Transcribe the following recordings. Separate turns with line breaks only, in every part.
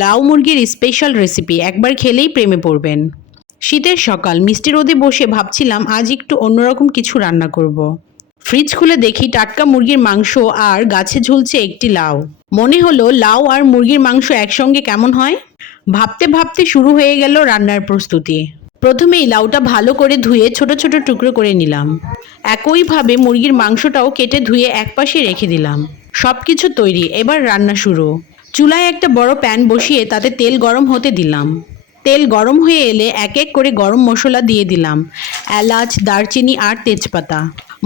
লাউ মুরগির special recipe একবার খেলেই প্রেমে পড়বেন। শীতের সকাল, মিষ্টি রোদে বসে ভাবছিলাম আজ একটু অন্যরকম কিছু রান্না করব। ফ্রিজ খুলে দেখি টাটকা মুরগির মাংস আর গাছে ঝুলছে একটি লাউ। মনে হলো লাউ আর মুরগির মাংস একসঙ্গে কেমন হয়? ভাবতে ভাবতে শুরু হয়ে গেল রান্নার প্রস্তুতি। প্রথমেই লাউটা ভালো করে ধুয়ে ছোট ছোট টুকরো করে নিলাম। একইভাবে মুরগির মাংসটাও কেটে ধুয়ে একপাশে রেখে দিলাম। সব কিছু তৈরি, এবার রান্না শুরু। চুলায় একটা বড় প্যান বসিয়ে তাতে তেল গরম হতে দিলাম। তেল গরম হয়ে এলে এক এক করে গরম মশলা দিয়ে দিলাম। এলাচ, দারচিনি আর তেজপাতা।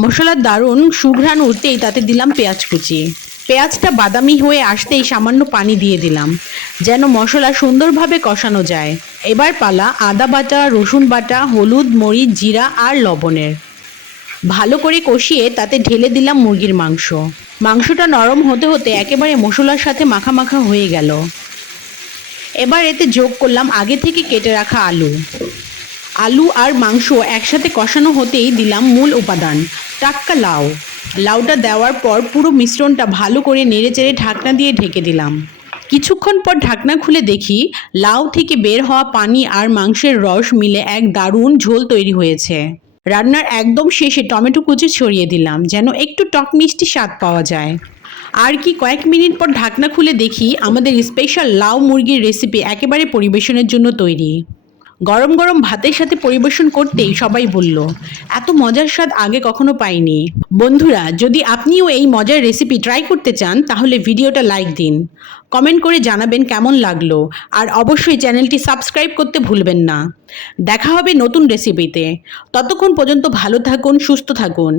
মশলার দারুণ সুঘ্রাণ উঠতেই তাতে দিলাম পেঁয়াজ কুচি। পেঁয়াজটা বাদামি হয়ে আসতেই সামান্য পানি দিয়ে দিলাম, যেন মশলা সুন্দরভাবে কষানো যায়। এবার পালা আদা বাটা, রসুন বাটা, হলুদ, মরিচ, জিরা আর লবণের। ভালো করে কষিয়ে তাতে ঢেলে দিলাম মুরগির মাংস। মাংসটা নরম হতে হতে একেবারে মশলার সাথে মাখা মাখা হয়ে গেল। এবার এতে যোগ করলাম আগে থেকে কেটে রাখা আলু। আলু আর মাংস একসাথে কষানো হতেই দিলাম মূল উপাদান, টাটকা লাউ। লাউটা দেওয়ার পর পুরো মিশ্রণটা ভালো করে নেড়েচেড়ে ঢাকনা দিয়ে ঢেকে দিলাম। কিছুক্ষণ পর ঢাকনা খুলে দেখি লাউ থেকে বের হওয়া পানি আর মাংসের রস মিলে এক দারুণ ঝোল তৈরি হয়েছে। রান্নার একদম শেষে টমেটো কুচি ছড়িয়ে দিলাম, যেন একটু টক মিষ্টি স্বাদ পাওয়া যায়। আর কি কয়েক মিনিট পর ঢাকনা খুলে দেখি আমাদের স্পেশাল লাউ মুরগির রেসিপি একেবারে পরিবেশনের জন্য তৈরি। গরম গরম ভাতের সাথে পরিবেশন করতেই সবাই বলল, এত মজার স্বাদ আগে কখনো পাইনি। বন্ধুরা, যদি আপনিও এই মজার রেসিপি ট্রাই করতে চান, তাহলে ভিডিওটা লাইক দিন। কমেন্ট করে জানাবেন কেমন লাগল, আর অবশ্যই চ্যানেলটি সাবস্ক্রাইব করতে ভুলবেন না। দেখা হবে নতুন রেসিপিতে ততক্ষণ পর্যন্ত ভালো থাকুন, সুস্থ থাকুন।